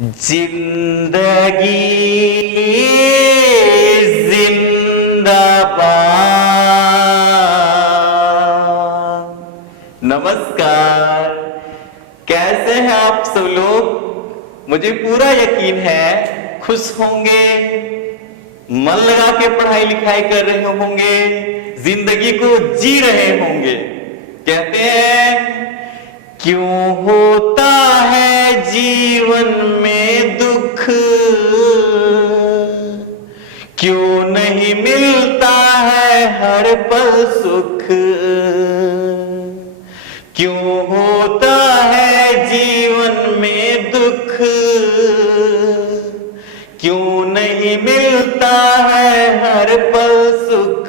जिंदगी जिंदाबाद। नमस्कार, कैसे हैं आप सब लोग? मुझे पूरा यकीन है खुश होंगे, मन लगा के पढ़ाई लिखाई कर रहे होंगे, जिंदगी को जी रहे होंगे। कहते हैं क्यों होता है जीवन में दुख, क्यों नहीं मिलता है हर पल सुख, क्यों होता है जीवन में दुख, क्यों नहीं मिलता है हर पल सुख।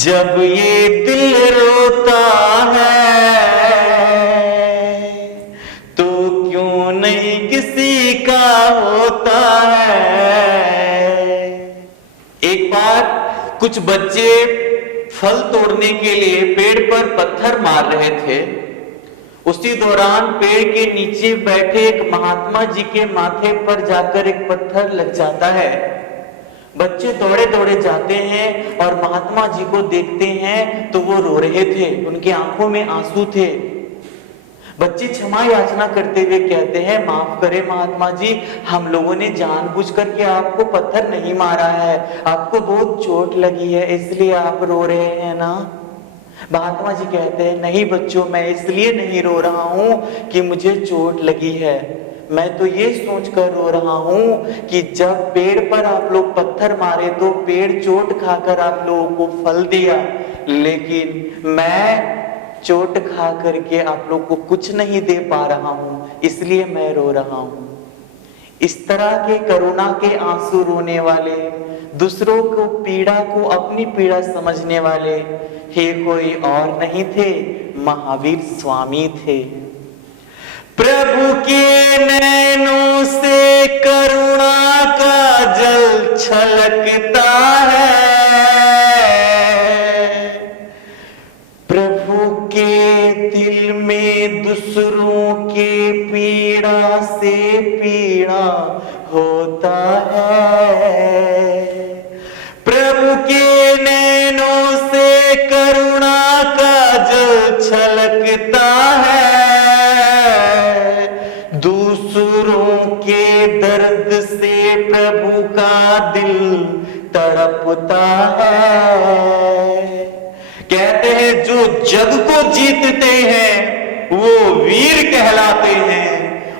जब ये दिल रोता है तो क्यों नहीं किसी का होता है। एक बार कुछ बच्चे फल तोड़ने के लिए पेड़ पर पत्थर मार रहे थे। उसी दौरान पेड़ के नीचे बैठे एक महात्मा जी के माथे पर जाकर एक पत्थर लग जाता है। बच्चे दौड़े दौड़े जाते हैं और महात्मा जी को देखते हैं तो वो रो रहे थे, उनकी आंखों में आंसू थे। बच्चे क्षमा याचना करते हुए कहते हैं, माफ करें महात्मा जी, हम लोगों ने जानबूझकर के आपको पत्थर नहीं मारा है, आपको बहुत चोट लगी है इसलिए आप रो रहे हैं ना। महात्मा जी कहते हैं, नहीं बच्चों, मैं इसलिए नहीं रो रहा हूं कि मुझे चोट लगी है, मैं तो ये सोचकर रो रहा हूं कि जब पेड़ पर आप लोग पत्थर मारे तो पेड़ चोट खाकर आप लोगों को फल दिया, लेकिन मैं चोट खा करके आप लोग को कुछ नहीं दे पा रहा हूं, इसलिए मैं रो रहा हूं। इस तरह के करुणा के आंसू रोने वाले, दूसरों को पीड़ा को अपनी पीड़ा समझने वाले हे कोई और नहीं थे, महावीर स्वामी थे। प्रभु के नैनों से करुणा का जल छलकता है, प्रभु के दिल में दूसरों के पीड़ा से पीड़ा होता है। प्रभु के नैनों से करुणा का जल छलकता है, दूसरों के दर्द से प्रभु का दिल तड़पता है। कहते हैं जो जग को जीतते हैं वो वीर कहलाते हैं,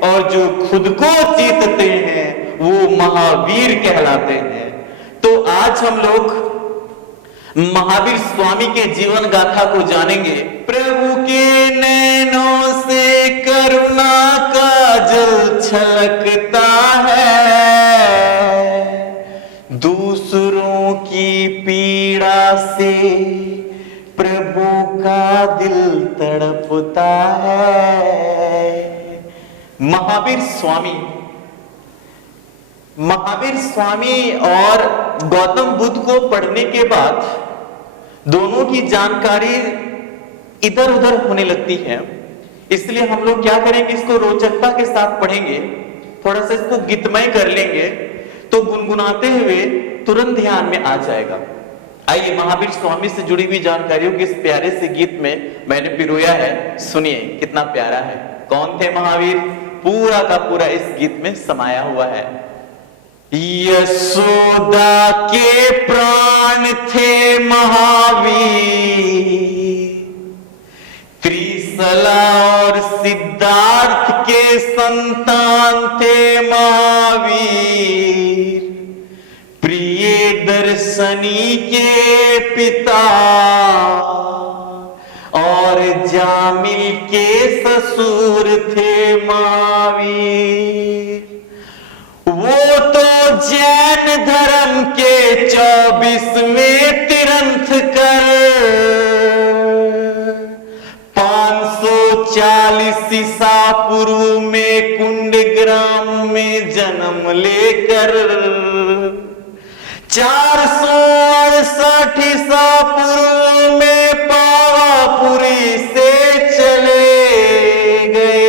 और जो खुद को जीतते हैं वो महावीर कहलाते हैं। तो आज हम लोग महावीर स्वामी के जीवन गाथा को जानेंगे। प्रभु के नैनों से करुणा का जल छलकता है, दूसरों की पीड़ा से प्रभु का दिल तड़पता है। महावीर स्वामी, महावीर स्वामी और गौतम बुद्ध को पढ़ने के बाद दोनों की जानकारी इधर उधर होने लगती है, इसलिए हम लोग क्या करेंगे, इसको रोचकता के साथ पढ़ेंगे, थोड़ा सा इसको गीतमय कर लेंगे तो गुनगुनाते हुए तुरंत ध्यान में आ जाएगा। आइए महावीर स्वामी से जुड़ी हुई जानकारियों के इस प्यारे से गीत में मैंने पिरोया है, सुनिए कितना प्यारा है। कौन थे महावीर, पूरा का पूरा इस गीत में समाया हुआ है। यशोदा के प्राण थे महावीर, त्रिशला और सिद्धार्थ के संतान थे महावीर, प्रियदर्शनी के पिता और जामिल के ससुर थे महावीर। वो तो जैन धर्म के 24वें तीर्थंकर, 540 ईसा पूर्व में कुंडग्राम में जन्म लेकर, 468 ईसा पूर्व में पावापुरी से चले गए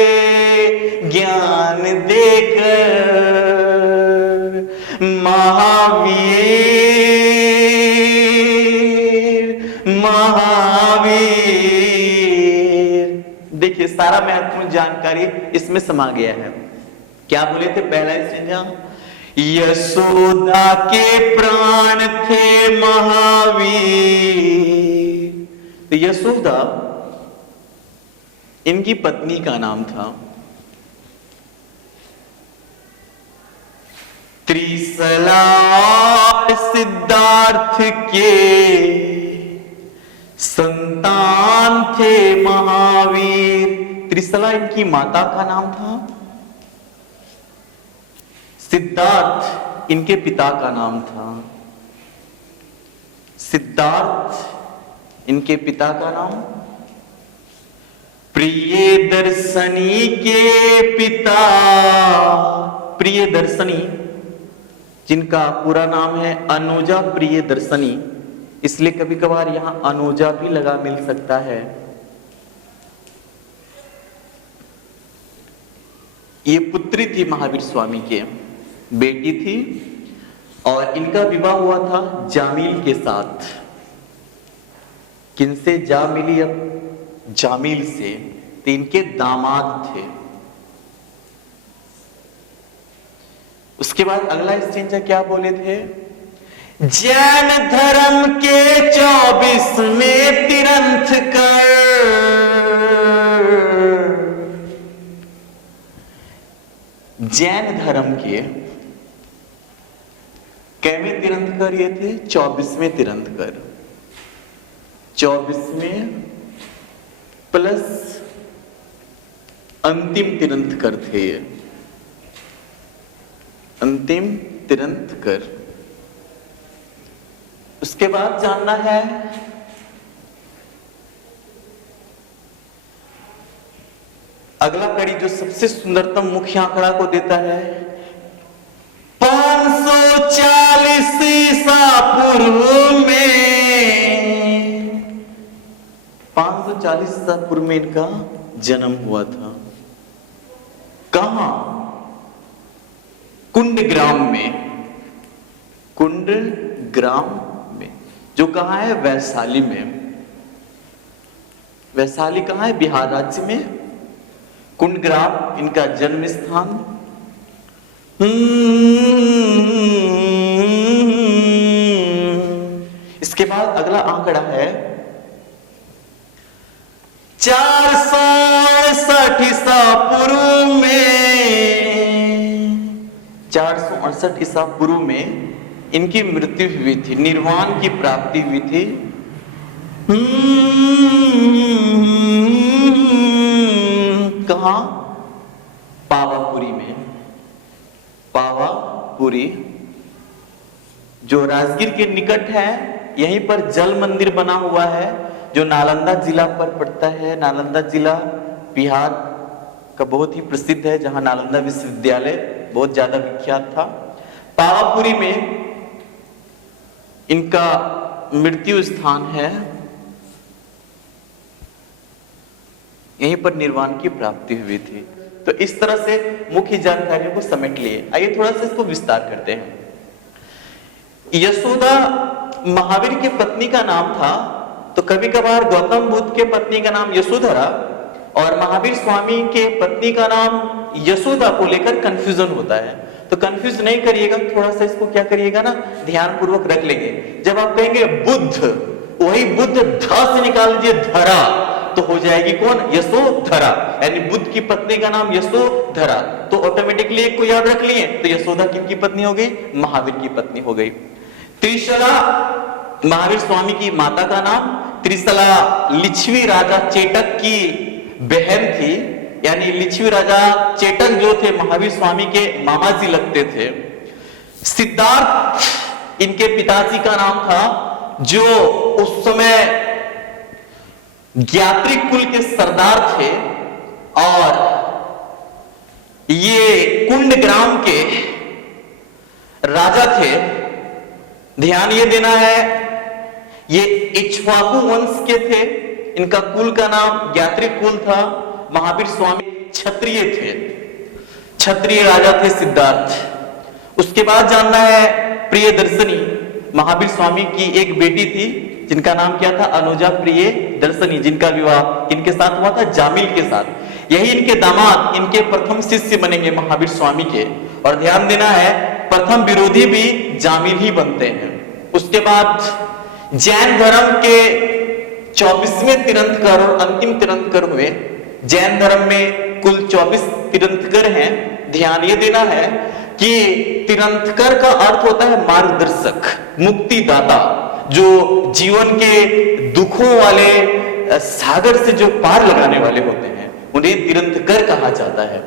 ज्ञान देकर महावीर महावीर। देखिए सारा महत्वपूर्ण जानकारी इसमें समा गया है। क्या बोले थे पहला स्टेंजा? यशोदा के प्राण थे महावीर। तो यशोदा इनकी पत्नी का नाम था। त्रिसला सिद्धार्थ के संतान थे महावीर। त्रिसला इनकी माता का नाम था। सिद्धार्थ इनके पिता का नाम था। सिद्धार्थ इनके पिता का नाम। प्रियदर्शनी के पिता, प्रियदर्शनी जिनका पूरा नाम है अनुजा प्रियदर्शनी, इसलिए कभी कभार यहां अनुजा भी लगा मिल सकता है। ये पुत्री थी महावीर स्वामी के, बेटी थी, और इनका विवाह हुआ था जामिल के साथ। किनसे? जा मिली अब जामिल से। तो इनके दामाद थे। उसके बाद अगला स्टेंजा क्या बोले थे? जैन धर्म के 24वें तीर्थंकर। जैन धर्म के कैवें तीर्थंकर ये थे? 24वें तीर्थंकर। 24वें प्लस अंतिम तीर्थंकर थे ये, अंतिम तीर्थंकर। उसके बाद जानना है अगला कड़ी जो सबसे सुंदरतम मुख्य आंकड़ा को देता है 540 ईसा पूर्व में। 540 ईसा पूर्व में इनका जन्म हुआ था। कहां? कुंडग्राम में। कुंडग्राम में जो कहां है? वैशाली में। वैशाली कहां है? बिहार राज्य में। कुंडग्राम इनका जन्म स्थान। इसके बाद अगला आंकड़ा है 468 ईसा पूर्व में। 468 ईसा पूर्व में इनकी मृत्यु हुई थी, निर्वाण की प्राप्ति हुई थी। कहां? पावापुरी में। पावापुरी जो राजगीर के निकट है, यहीं पर जल मंदिर बना हुआ है जो नालंदा जिला पर पड़ता है। नालंदा जिला बिहार का बहुत ही प्रसिद्ध है, जहां नालंदा विश्वविद्यालय बहुत ज्यादा विख्यात था। पावापुरी में इनका मृत्यु स्थान है, यहीं पर निर्वाण की प्राप्ति हुई थी। तो इस तरह से मुख्य जानकारियों को समेट लिए। आइए थोड़ा सा इसको विस्तार करते हैं। यशोदा महावीर की पत्नी का नाम था, तो कभी कभार गौतम बुद्ध के पत्नी का नाम यशोधरा और महावीर स्वामी के पत्नी का नाम यशोदा को लेकर कंफ्यूजन होता है। तो कंफ्यूज नहीं करिएगा, थोड़ा सा इसको क्या करिएगा ना, ध्यान पूर्वक रख लेंगे। जब आप कहेंगे बुद्ध, वही बुद्ध धा से निकाल दीजिए धरा, तो हो जाएगी कौन? यशोधरा। यानी बुद्ध की पत्नी का नाम यशोधरा, तो ऑटोमेटिकली एक को याद रख लिए। तो यशोदा किनकी पत्नी हो गई? महावीर की पत्नी हो गई। त्रिशला महावीर स्वामी की माता का नाम। त्रिशला लिच्छवी राजा चेटक की बहन थी, यानी लिच्छवी राजा चेटक जो थे महावीर स्वामी के मामा जी लगते थे। सिद्धार्थ इनके पिताजी का नाम था, जो उस समय ज्ञात्री कुल के सरदार थे, और ये कुंडग्राम के राजा थे। ध्यान ये देना है, ये इक्ष्वाकु वंश के थे। इनका कुल का नाम ज्ञात्री कुल था। महावीर स्वामी क्षत्रिय थे। क्षत्रिय राजा थे सिद्धार्थ। उसके बाद जानना है प्रियदर्शनी, महावीर स्वामी की एक बेटी थी जिनका नाम क्या था, अनुजा प्रियदर्शनी, जिनका विवाह इनके साथ हुआ था, जामिल के साथ। यही इनके दामाद, इनके प्रथम शिष्य बनेंगे महावीर स्वामी के। और ध्यान देना है, प्रथम विरोधी भी जामिल ही बनते हैं। उसके बाद जैन धर्म के 24वें तीर्थंकर और अंतिम तीर्थंकर हुए। जैन धर्म में कुल 24 तीर्थंकर हैं। ध्यान ये देना है कि तीर्थंकर का अर्थ होता है मार्गदर्शक, मुक्तिदाता, जो जीवन के दुखों वाले सागर से जो पार लगाने वाले होते हैं, उन्हें तीर्थंकर कहा जाता है।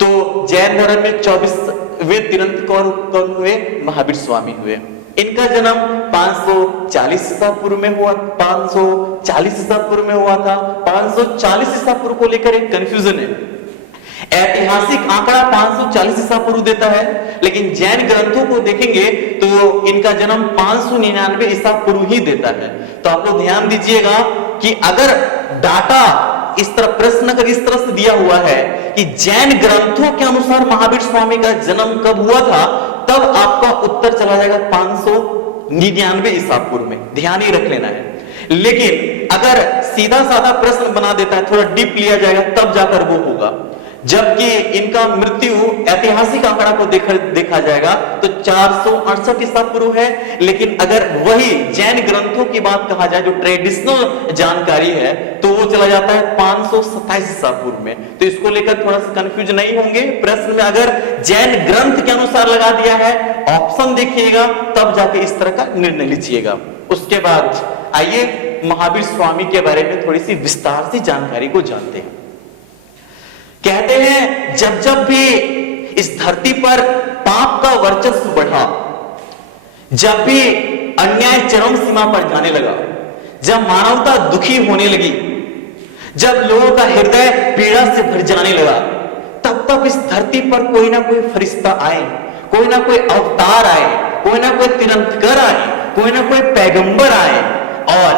तो जैन धर्म में 24वें तीर्थंकर कौन हुए, महावीर स्वामी हुए। इनका जन्म 540 ईसा पूर्व में हुआ, 540 ईसा पूर्व में हुआ था। 540 ईसा पूर्व को लेकर एक कंफ्यूजन है। ऐतिहासिक आंकड़ा 540 ईसा पूर्व देता है, लेकिन जैन ग्रंथों को देखेंगे तो इनका जन्म 599 ईसा पूर्व ही देता है। तो आप लोग ध्यान दीजिएगा कि अगर डाटा इस तरह, प्रश्न अगर इस तरह से दिया हुआ है कि जैन ग्रंथों के अनुसार महावीर स्वामी का जन्म कब हुआ था, तब आपका उत्तर चला जाएगा 599 ईसा पूर्व में। ध्यान ही रख लेना है। लेकिन अगर सीधा साधा प्रश्न बना देता है, थोड़ा डीप लिया जाएगा, तब जाकर वो होगा। जबकि इनका मृत्यु ऐतिहासिक आंकड़ा को देखा जाएगा तो 468 ईसा पूर्व है। लेकिन अगर वही जैन ग्रंथों की बात कहा जाए, जो ट्रेडिशनल जानकारी है, तो वो चला जाता है 527 ईसा पूर्व में। तो इसको लेकर थोड़ा सा कंफ्यूज नहीं होंगे। प्रश्न में अगर जैन ग्रंथ के अनुसार लगा दिया है, ऑप्शन देखिएगा, तब जाके इस तरह का निर्णय लीजिएगा। उसके बाद आइए महावीर स्वामी के बारे में थोड़ी सी विस्तार से जानकारी को जानते हैं। कहते हैं जब जब भी इस धरती पर पाप का वर्चस्व बढ़ा, जब भी अन्याय चरम सीमा पर जाने लगा, जब मानवता दुखी होने लगी, जब लोगों का हृदय पीड़ा से भर जाने लगा, तब तब इस धरती पर कोई ना कोई फरिश्ता आए, कोई ना कोई अवतार आए, कोई ना कोई तीर्थंकर आए, कोई ना कोई पैगंबर आए और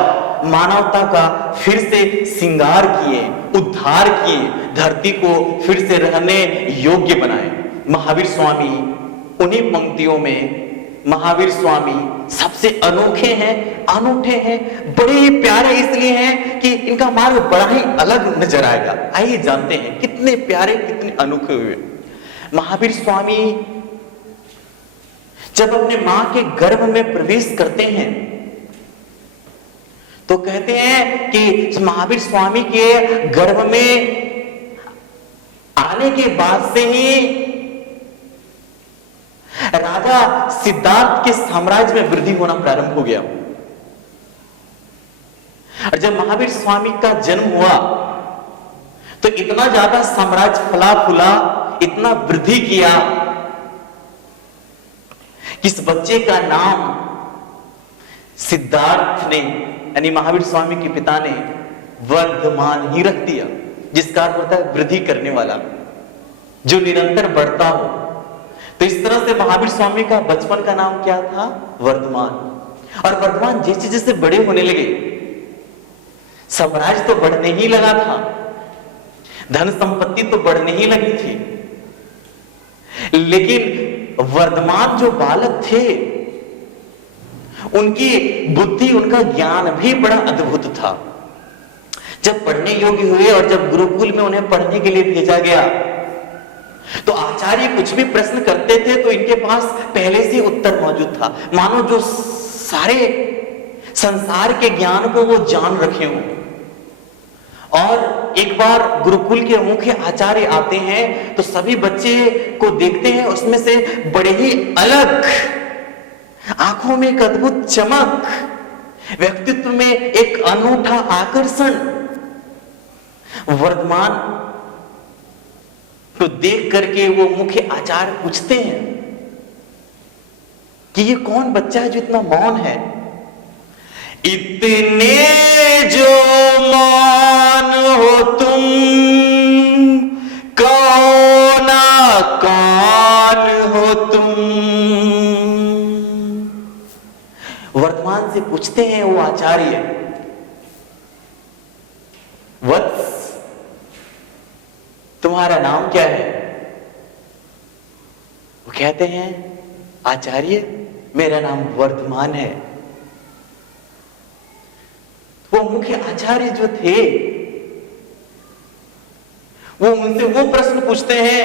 मानवता का फिर से श्रृंगार किए, उद्धार किए, धरती को फिर से रहने योग्य बनाए। महावीर स्वामी उन्हीं पंक्तियों में, महावीर स्वामी सबसे अनोखे हैं, अनूठे हैं, बड़े ही प्यारे इसलिए हैं कि इनका मार्ग बड़ा ही अलग नजर आएगा। आइए जानते हैं कितने प्यारे, कितने अनोखे हुए। महावीर स्वामी जब अपने मां के गर्भ में प्रवेश करते हैं तो कहते हैं कि महावीर स्वामी के गर्भ में आने के बाद से ही राजा सिद्धार्थ के साम्राज्य में वृद्धि होना प्रारंभ हो गया। और जब महावीर स्वामी का जन्म हुआ तो इतना ज्यादा साम्राज्य फला फूला, इतना वृद्धि किया कि इस बच्चे का नाम सिद्धार्थ ने, यानी महावीर स्वामी के पिता ने, वर्धमान ही रख दिया, जिसका अर्थ होता है वृद्धि करने वाला, जो निरंतर बढ़ता हो। तो इस तरह से महावीर स्वामी का बचपन का नाम क्या था, वर्धमान। और वर्धमान जैसे जैसे बड़े होने लगे, साम्राज्य तो बढ़ने ही लगा था, धन संपत्ति तो बढ़ने ही लगी थी, लेकिन वर्धमान जो बालक थे उनकी बुद्धि, उनका ज्ञान भी बड़ा अद्भुत था। जब पढ़ने योग्य हुए और जब गुरुकुल में उन्हें पढ़ने के लिए भेजा गया तो आचार्य कुछ भी प्रश्न करते थे तो इनके पास पहले से उत्तर मौजूद था, मानो जो सारे संसार के ज्ञान को वो जान रखे हों। और एक बार गुरुकुल के मुख्य आचार्य आते हैं तो सभी बच्चे को देखते हैं, उसमें से बड़े ही अलग, आंखों में एक अद्भुत चमक, व्यक्तित्व में एक अनूठा आकर्षण। वर्धमान तो देख करके वो मुख्य आचार्य पूछते हैं कि ये कौन बच्चा है जो इतना मौन है। इतने जो मौन हो तुम, कौन हो तुम। वर्तमान से पूछते हैं वो आचार्य, वत्स तुम्हारा नाम क्या है? कहते हैं आचार्य मेरा नाम वर्धमान है। वो मुख्य आचार्य जो थे वो उनसे वो प्रश्न पूछते हैं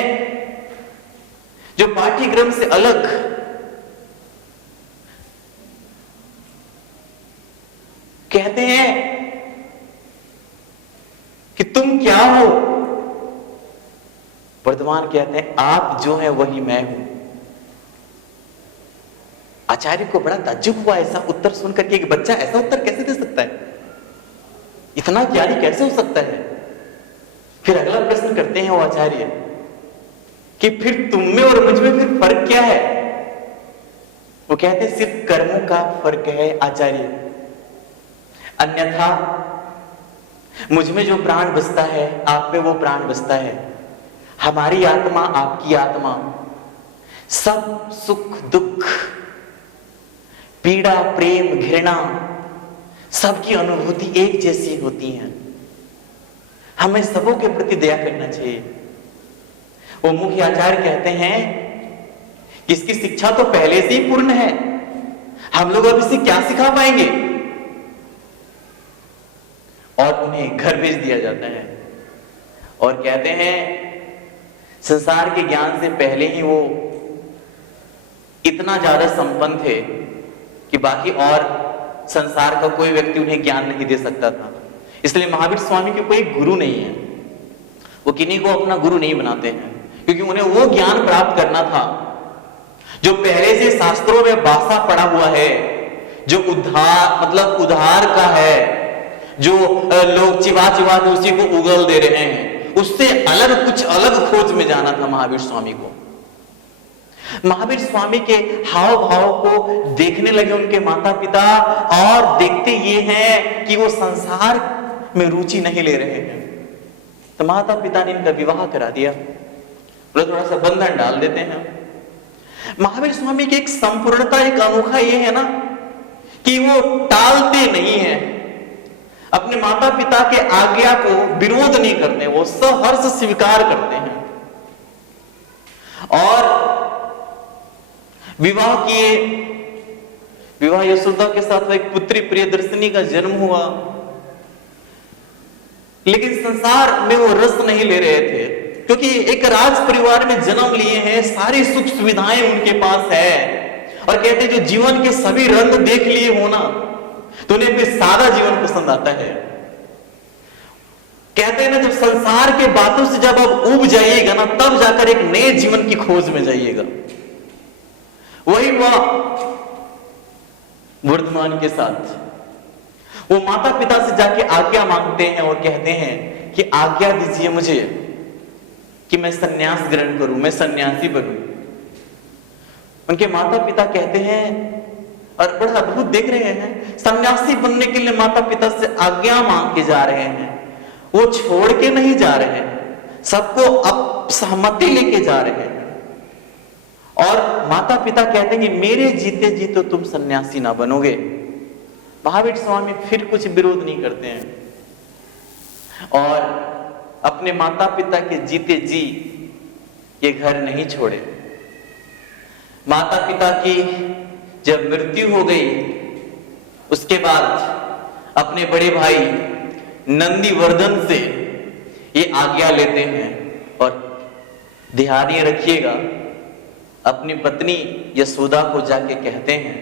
जो पाठ्यक्रम से अलग, कहते हैं कि तुम क्या हो? वर्धमान कहते हैं आप जो है वही मैं हूं। आचार्य को बड़ा ताज्जुब हुआ ऐसा उत्तर सुनकर के, एक बच्चा ऐसा उत्तर कैसे दे सकता है, इतना ज्ञानी कैसे हो सकता है। फिर अगला प्रश्न करते हैं वो आचार्य कि फिर तुम में और मुझ में फिर फर्क क्या है? वो कहते हैं सिर्फ कर्मों का फर्क है आचार्य, अन्यथा मुझ में जो प्राण बसता है आप में वो प्राण बसता है। हमारी आत्मा आपकी आत्मा, सब सुख दुख पीड़ा प्रेम घृणा सबकी अनुभूति एक जैसी होती है। हमें सबों के प्रति दया करना चाहिए। वो मुख्य आचार्य कहते हैं कि इसकी शिक्षा तो पहले से ही पूर्ण है, हम लोग अब इसे क्या सिखा पाएंगे? और उन्हें घर भेज दिया जाता है और कहते हैं संसार के ज्ञान से पहले ही वो इतना ज्यादा संपन्न थे कि बाकी और संसार का कोई व्यक्ति उन्हें ज्ञान नहीं दे सकता था। इसलिए महावीर स्वामी के कोई गुरु नहीं है, वो किन्हीं को अपना गुरु नहीं बनाते हैं, क्योंकि उन्हें वो ज्ञान प्राप्त करना था जो पहले से शास्त्रों में बासा पड़ा हुआ है, जो उद्धार का है, जो लोग चिवा चिवा के उसी को उगल दे रहे हैं, उससे अलग कुछ अलग खोज में जाना था महावीर स्वामी को। महावीर स्वामी के हाव भाव को देखने लगे उनके माता पिता, और देखते ये हैं कि वो संसार में रुचि नहीं ले रहे हैं, तो माता पिता ने इनका विवाह करा दिया, थोड़ा सा बंधन डाल देते हैं। महावीर स्वामी की एक संपूर्णता, एक अनोखा ये है ना कि वो टालते नहीं है, अपने माता पिता के आज्ञा को विरोध नहीं करते, वो सहर्ष स्वीकार करते हैं। और विवाह किए, विवाह यशोदा के साथ एक पुत्री प्रियदर्शनी का जन्म हुआ, लेकिन संसार में वो रस नहीं ले रहे थे, क्योंकि एक राज परिवार में जन्म लिए हैं, सारी सुख सुविधाएं उनके पास है, और कहते हैं जो जीवन के सभी रंग देख लिए हो ना तो उन्हें फिर सादा जीवन पसंद आता है। कहते हैं ना जब संसार के बातों से जब आप उब जाइएगा ना, तब जाकर एक नए जीवन की खोज में जाइएगा। वही हुआ वर्धमान के साथ। वो माता पिता से जाके आज्ञा मांगते हैं और कहते हैं कि आज्ञा दीजिए मुझे कि मैं सन्यास ग्रहण करूं, मैं सन्यासी बनूं। उनके माता पिता कहते हैं, और बड़ा अद्भुत देख रहे हैं, सन्यासी बनने के लिए माता पिता से आज्ञा मांग के जा रहे हैं, वो छोड़ के नहीं जा रहे हैं, सबको अब सहमति लेके जा रहे हैं। और माता पिता कहते हैं कि मेरे जीते जी तो तुम सन्यासी ना बनोगे। महावीर स्वामी फिर कुछ विरोध नहीं करते हैं और अपने माता पिता के जीते जी ये घर नहीं छोड़े। माता पिता की जब मृत्यु हो गई, उसके बाद अपने बड़े भाई नंदीवर्धन से ये आज्ञा लेते हैं, और ध्यान ये रखिएगा, अपनी पत्नी यशोदा को जाके कहते हैं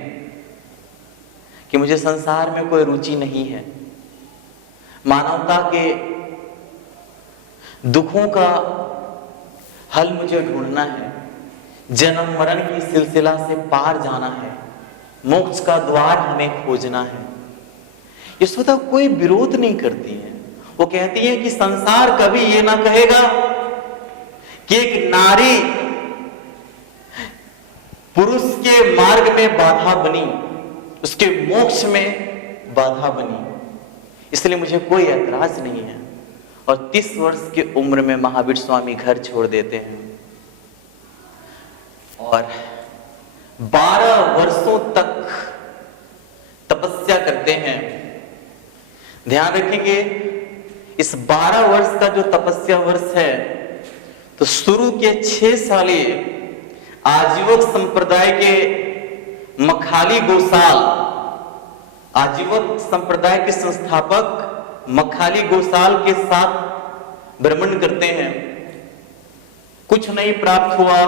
कि मुझे संसार में कोई रुचि नहीं है, मानवता के दुखों का हल मुझे ढूंढना है, जन्म मरण की सिलसिला से पार जाना है, मोक्ष का द्वार हमें खोजना है। यशोदा कोई विरोध नहीं करती है, वो कहती है कि संसार कभी ये ना कहेगा कि एक नारी पुरुष के मार्ग में बाधा बनी, उसके मोक्ष में बाधा बनी, इसलिए मुझे कोई ऐतराज नहीं है। और 30 वर्ष की उम्र में महावीर स्वामी घर छोड़ देते हैं और 12 वर्षों तक तपस्या करते हैं। ध्यान रखेंगे, इस 12 वर्ष का जो तपस्या वर्ष है, तो शुरू के 6 साल ये आजीवक संप्रदाय के मखाली गोसाल, आजीवक संप्रदाय के संस्थापक मखाली गोसाल के साथ भ्रमण करते हैं। कुछ नहीं प्राप्त हुआ,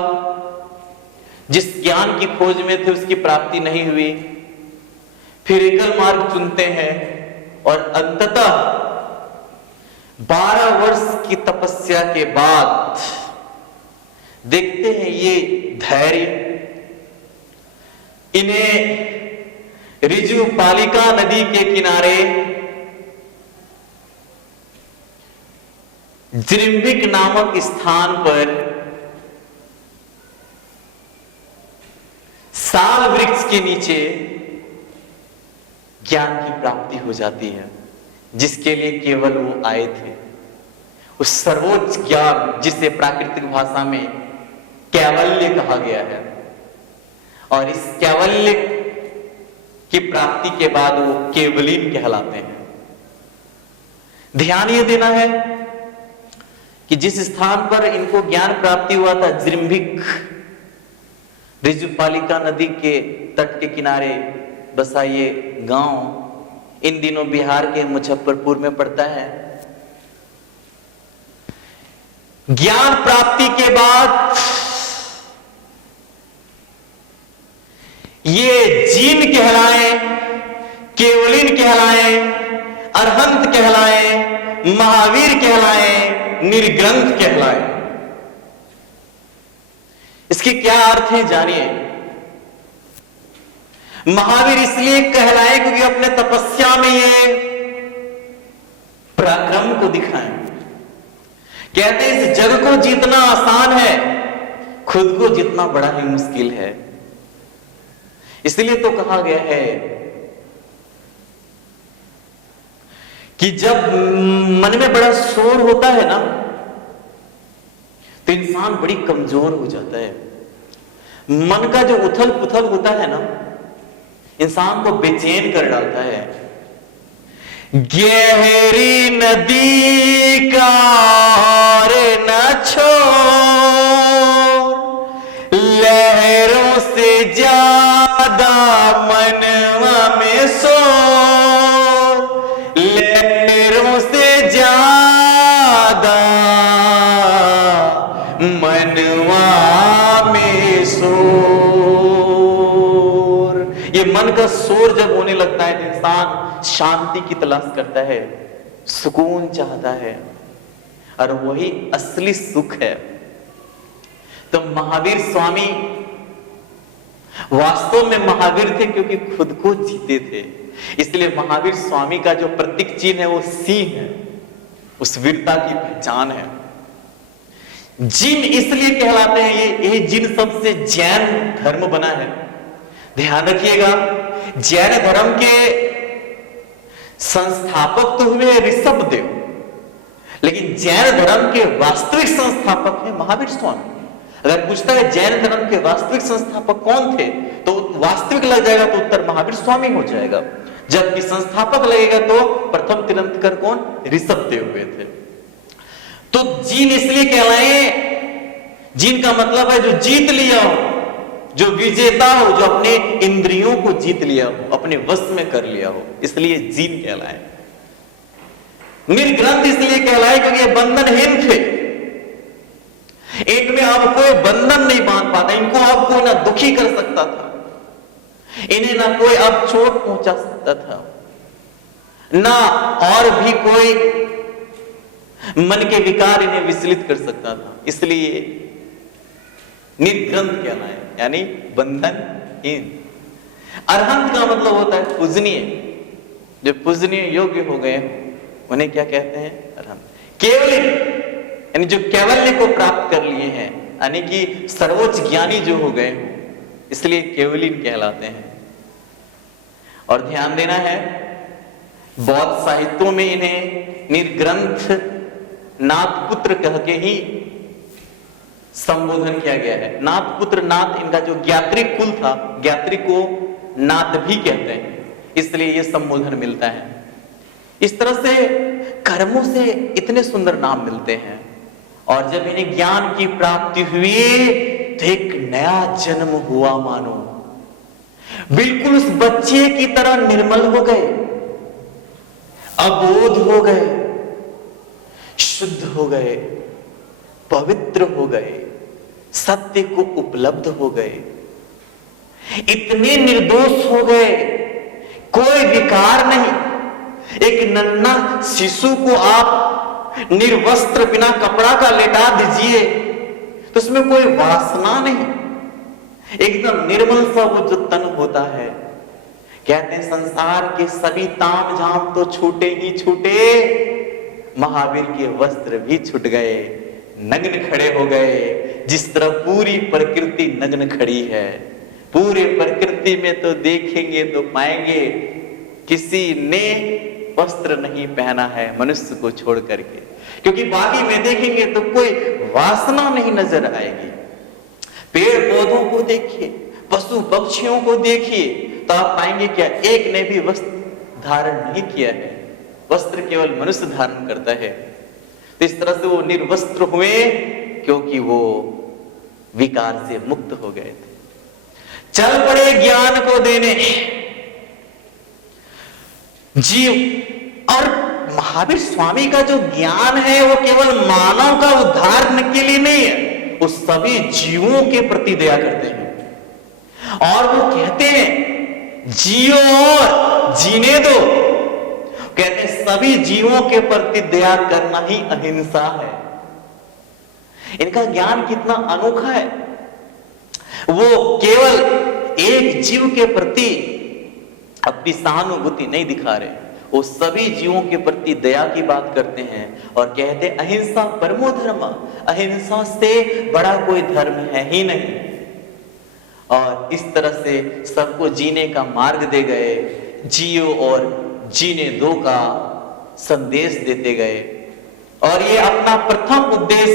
जिस ज्ञान की खोज में थे उसकी प्राप्ति नहीं हुई। फिर एकल मार्ग चुनते हैं और अंततः 12 वर्ष की तपस्या के बाद देखते हैं ये धैर्य इन्हें ऋजु पालिका नदी के किनारे जृंभिक नामक स्थान पर साल वृक्ष के नीचे ज्ञान की प्राप्ति हो जाती है, जिसके लिए केवल वो आए थे। उस सर्वोच्च ज्ञान जिसे प्राकृतिक भाषा में कैवल्य कहा गया है, और इस कैवल्य की प्राप्ति के बाद वो केवलीन कहलाते हैं। ध्यान ये देना है कि जिस स्थान पर इनको ज्ञान प्राप्ति हुआ था, जृंभिक, ऋजुपालिका नदी के तट के किनारे बसा ये गांव इन दिनों बिहार के मुजफ्फरपुर में पड़ता है। ज्ञान प्राप्ति के बाद ये जीन कहलाए, केवलिन कहलाए, अरहंत कहलाए, महावीर कहलाए, निर्ग्रंथ कहलाए। इसके क्या अर्थ है जानिए। महावीर इसलिए कहलाए क्योंकि अपने तपस्या में ये पराक्रम को दिखाएं। कहते हैं इस जग को जीतना आसान है, खुद को जितना बड़ा ही मुश्किल है। इसलिए तो कहा गया है कि जब मन में बड़ा शोर होता है ना, तो इंसान बड़ी कमजोर हो जाता है। मन का जो उथल पुथल होता है ना, इंसान को बेचैन कर डालता है। गहरी नदी का रे न छोड़, लहरों से ज्यादा मनवा में शोर, लहरों से ज्यादा मनवा में शोर। ये मन का शोर जब होने लगता है तो इंसान शांति की तलाश करता है, सुकून चाहता है, और वही असली सुख है। तो महावीर स्वामी वास्तव में महावीर थे क्योंकि खुद को जीते थे। इसलिए महावीर स्वामी का जो प्रतीक चिन्ह है वो सिंह है, उस वीरता की पहचान है। जिन इसलिए कहलाते हैं, ये जिन शब्द से जैन धर्म बना है। ध्यान रखिएगा, जैन धर्म के संस्थापक तो हुए ऋषभदेव, लेकिन जैन धर्म के वास्तविक संस्थापक है महावीर स्वामी। अगर पूछता है जैन धर्म के वास्तविक संस्थापक कौन थे, तो वास्तविक लग जाएगा तो उत्तर महावीर स्वामी हो जाएगा। जबकि संस्थापक लगेगा तो प्रथम तीर्थंकर कौन, ऋषभदेव हुए थे। तो जीन इसलिए कहलाए, जीन का मतलब है जो जीत लिया हो, जो विजेता हो, जो अपने इंद्रियों को जीत लिया हो, अपने वश में कर लिया हो, इसलिए जीन कहलाए। निर्ग्रंथ इसलिए कहलाए क्योंकि ये बंधनहीन थे। इनमें अब कोई बंधन नहीं बांध पाता, इनको अब कोई ना दुखी कर सकता था, इन्हें ना कोई अब चोट पहुंचा सकता था, ना और भी कोई मन के विकार इन्हें विचलित कर सकता था। इसलिए निर्ग्रंथ कहलाए, यानी बंधनहीन। अरहंत का मतलब होता है पूजनीय, जो पूजनीय योग्य हो गए उन्हें क्या कहते हैं, अरहंत। केवलिन यानी जो कैवल्य को प्राप्त कर लिए हैं, यानी कि सर्वोच्च ज्ञानी जो हो गए, इसलिए केवलिन कहलाते हैं। और ध्यान देना है, बौद्ध साहित्यों में इन्हें निर्ग्रंथ नाथपुत्र कह के ही संबोधन किया गया है। नाथपुत्र, नाथ इनका जो ज्ञात्रिक कुल था, ज्ञात्रिक को नाथ भी कहते हैं, इसलिए यह संबोधन मिलता है। इस तरह से कर्मों से इतने सुंदर नाम मिलते हैं, और जब इन्हें ज्ञान की प्राप्ति हुई तो एक नया जन्म हुआ मानो, बिल्कुल उस बच्चे की तरह निर्मल हो गए, अबोध हो गए, शुद्ध हो गए, पवित्र हो गए, सत्य को उपलब्ध हो गए, इतने निर्दोष हो गए, कोई विकार नहीं। एक नन्हा शिशु को आप निर्वस्त्र बिना कपड़ा का लेटा दीजिए तो उसमें कोई वासना नहीं, एकदम निर्मल सा वो जो तन होता है। कहते हैं संसार के सभी ताम झाम तो छूटे ही छूटे, महावीर के वस्त्र भी छूट गए, नग्न खड़े हो गए। जिस तरह पूरी प्रकृति नग्न खड़ी है, पूरे प्रकृति में तो देखेंगे तो पाएंगे किसी ने वस्त्र नहीं पहना है मनुष्य को छोड़ करके, क्योंकि बाकी में देखेंगे तो कोई वासना नहीं नजर आएगी। पेड़ पौधों को देखिए, पशु पक्षियों को देखिए, तो आप पाएंगे क्या एक ने भी वस्त्र धारण नहीं किया है, वस्त्र केवल मनुष्य धारण करता है। तो इस तरह से वो निर्वस्त्र हुए क्योंकि वो विकार से मुक्त हो गए थे। चल पड़े ज्ञान को देने जीव। और महावीर स्वामी का जो ज्ञान है वो केवल मानव का उद्धार के लिए नहीं है, वो सभी जीवों के प्रति दया करते हैं। और वो कहते हैं जियो और जीने दो। कहते हैं सभी जीवों के प्रति दया करना ही अहिंसा है। इनका ज्ञान कितना अनोखा है। वो केवल एक जीव के प्रति अपनी सहानुभूति नहीं दिखा रहे, वो सभी जीवों के प्रति दया की बात करते हैं और कहते हैं अहिंसा परमो धर्म, अहिंसा से बड़ा कोई धर्म है ही नहीं। और इस तरह से सबको जीने का मार्ग दे गए, जियो और जीने दो का संदेश देते गए। और ये अपना प्रथम उपदेश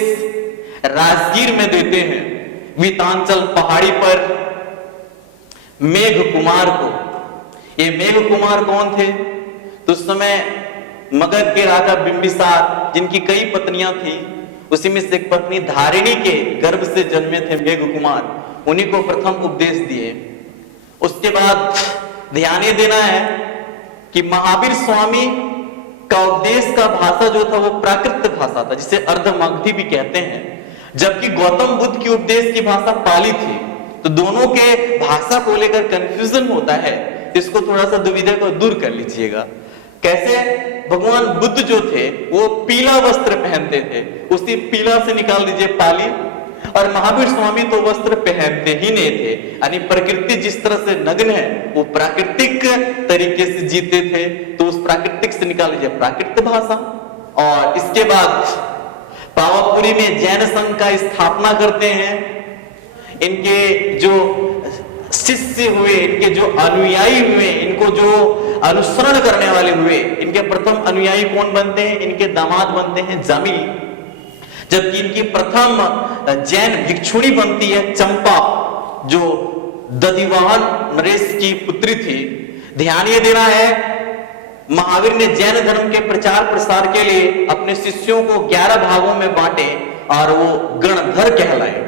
राजगीर में देते हैं, वितांचल पहाड़ी पर मेघ कुमार को। ये मेघ कुमार कौन थे? तो उस समय मगध के राजा बिंबिसार, जिनकी कई पत्नियां थी, उसी में से एक पत्नी धारिणी के गर्भ से जन्मे थे मेघ कुमार, उन्हीं को प्रथम उपदेश दिए। उसके बाद ध्यान ये देना है कि महावीर स्वामी का उपदेश का भाषा जो था वो प्राकृत भाषा था, जिसे अर्धमागधी भी कहते हैं, जबकि गौतम बुद्ध की उपदेश की भाषा पाली थी। तो दोनों के भाषा को लेकर कंफ्यूजन होता है, इसको थोड़ा सा दुविधा को दूर कर लीजिएगा। कैसे? भगवान बुद्ध जो थे वो पीला वस्त्र पहनते थे, उसी पीला से निकाल दीजिए पाली। और महावीर स्वामी तो वस्त्र पहनते ही नहीं थे, यानी प्रकृति जिस तरह से नग्न है वो प्राकृतिक तरीके से जीते थे, तो उस प्राकृतिक से निकाल लीजिए प्राकृतिक भाषा। और इसके बाद पावापुरी में जैन संघ का स्थापना करते हैं। इनके जो शिष्य हुए, इनके जो अनुयायी हुए, इनको जो अनुसरण करने वाले हुए, इनके प्रथम अनुयायी कौन बनते हैं? इनके दामाद बनते हैं जामिल। जबकि इनकी प्रथम जैन भिक्षुणी बनती है चंपा, जो दधिवाहन नरेश की पुत्री थी। ध्यान ये देना है, महावीर ने जैन धर्म के प्रचार प्रसार के लिए अपने शिष्यों को 11 भागों में बांटे और वो गणधर कहलाए।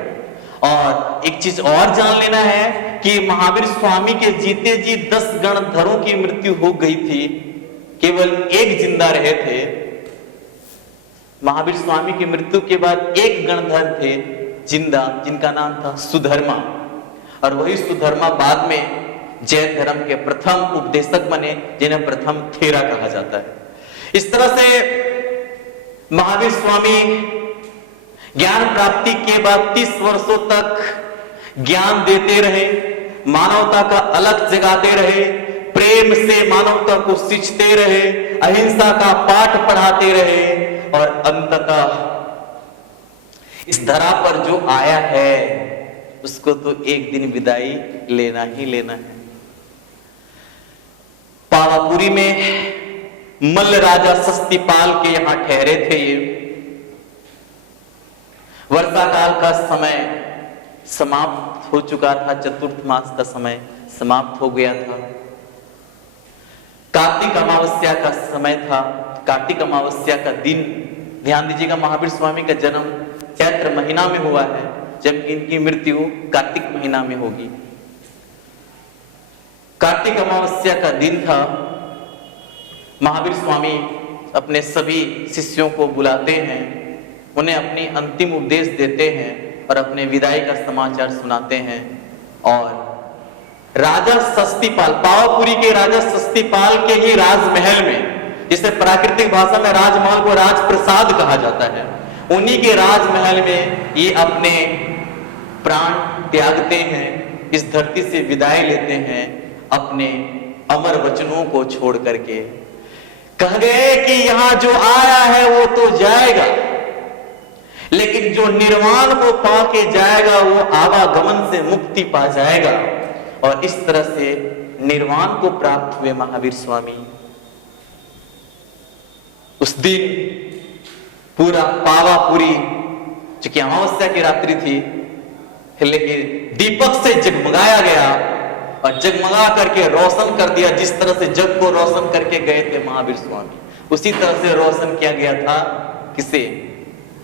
और एक चीज और जान लेना है कि महावीर स्वामी के जीते जी 10 गणधरों की मृत्यु हो गई थी, केवल एक जिंदा रहे थे। महावीर स्वामी की मृत्यु के बाद एक गणधर थे जिंदा, जिनका नाम था सुधर्मा। और वही सुधर्मा बाद में जैन धर्म के प्रथम उपदेशक बने, जिन्हें प्रथम थेरा कहा जाता है। इस तरह से महावीर स्वामी ज्ञान प्राप्ति के बाद 30 वर्षों तक ज्ञान देते रहे, मानवता का अलग जगाते रहे, प्रेम से मानवता को सींचते रहे, अहिंसा का पाठ पढ़ाते रहे। और अंततः इस धरा पर जो आया है उसको तो एक दिन विदाई लेना ही लेना है। पावापुरी में मल्ल राजा सस्तीपाल के यहां ठहरे थे। ये वर्षा काल का समय समाप्त हो चुका था, चतुर्थ मास का समय समाप्त हो गया था। कार्तिक अमावस्या का समय था। कार्तिक अमावस्या का दिन, ध्यान दीजिएगा, महावीर स्वामी का जन्म चैत्र महीना में हुआ है जबकि इनकी मृत्यु कार्तिक महीना में होगी। कार्तिक अमावस्या का दिन था। महावीर स्वामी अपने सभी शिष्यों को बुलाते हैं, उन्हें अपनी अंतिम उपदेश देते हैं और अपने विदाई का समाचार सुनाते हैं। और राजा सस्तीपाल, पावापुरी के राजा सस्तीपाल के ही राजमहल में, जिसे प्राकृतिक भाषा में राजमहल को राजप्रसाद कहा जाता है, उन्हीं के राजमहल में ये अपने प्राण त्यागते हैं, इस धरती से विदाई लेते हैं अपने अमर वचनों को छोड़ करके। कह गए कि यहां जो आया है वो तो जाएगा, लेकिन जो निर्वाण को पाके जाएगा वो आवागमन से मुक्ति पा जाएगा। और इस तरह से निर्वाण को प्राप्त हुए महावीर स्वामी। उस दिन पूरा पावापुरी, चूंकि अमावस्या की रात्रि थी, लेकिन दीपक से जगमगाया गया और जगमगा करके रोशन कर दिया। जिस तरह से जग को रोशन करके गए थे महावीर स्वामी, उसी तरह से रोशन किया गया था किसे?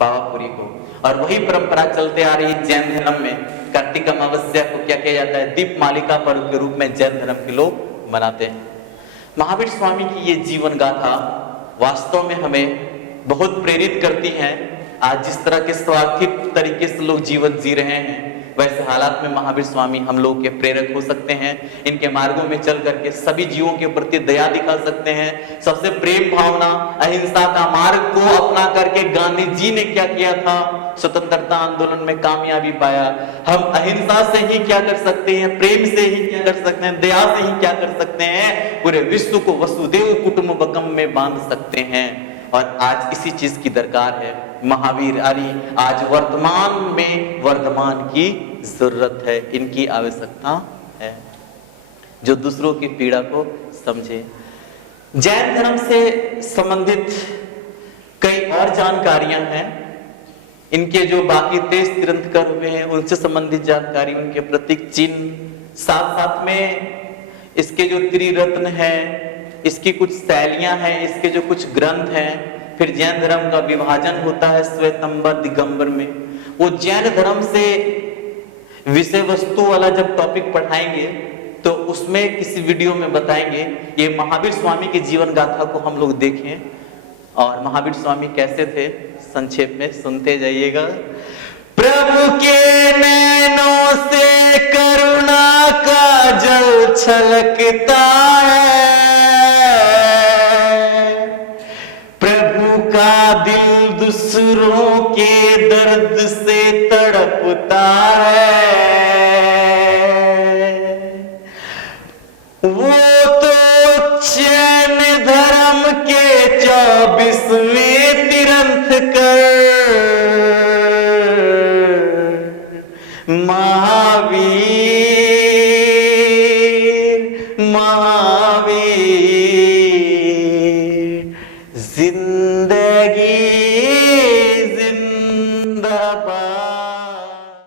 पावापुरी को। और वही परंपरा चलते आ रही जैन धर्म में। कार्तिक अमावस्या को क्या किया जाता है? दीपमालिका पर्व के रूप में जैन धर्म के लोग मनाते हैं। महावीर स्वामी की ये जीवन गाथा वास्तव में हमें बहुत प्रेरित करती है। आज जिस तरह के स्वार्थी तरीके से लोग जीवन जी रहे हैं, वैसे हालात में महावीर स्वामी हम लोग के प्रेरक हो सकते हैं। इनके मार्गों में चल करके सभी जीवों के प्रति दया दिखा सकते हैं। सबसे प्रेम भावना, अहिंसा का मार्ग को अपना करके गांधी जी ने क्या किया था? स्वतंत्रता आंदोलन में कामयाबी पाया। हम अहिंसा से ही क्या कर सकते हैं? प्रेम से ही क्या कर सकते हैं? दया से ही क्या कर सकते हैं? पूरे विश्व को वसुदेव कुटुंबकम में बांध सकते हैं। और आज इसी चीज की दरकार है। महावीर यानी आज वर्तमान में वर्धमान की जरूरत है, इनकी आवश्यकता है, जो दूसरों की पीड़ा को समझे। जैन धर्म से संबंधित कई और जानकारियां हैं। इनके जो बाकी 23 तीर्थंकर हुए हैं उनसे संबंधित जानकारी, उनके प्रतीक चिन्ह, साथ साथ में इसके जो त्रिरत्न है, इसकी कुछ शैलियां हैं, इसके जो कुछ ग्रंथ हैं। फिर जैन धर्म का विभाजन होता है श्वेतंबर दिगंबर में। वो जैन धर्म से विषय वस्तु वाला जब टॉपिक पढ़ाएंगे तो उसमें किसी वीडियो में बताएंगे। ये महावीर स्वामी की जीवन गाथा को हम लोग देखें और महावीर स्वामी कैसे थे संक्षेप में सुनते जाइएगा। प्रभु के नैनों से करुणा का जल छलकता है, दिल दूसरों के दर्द से तड़पता है। वो तो जैन धर्म के 24वें तीर्थंकर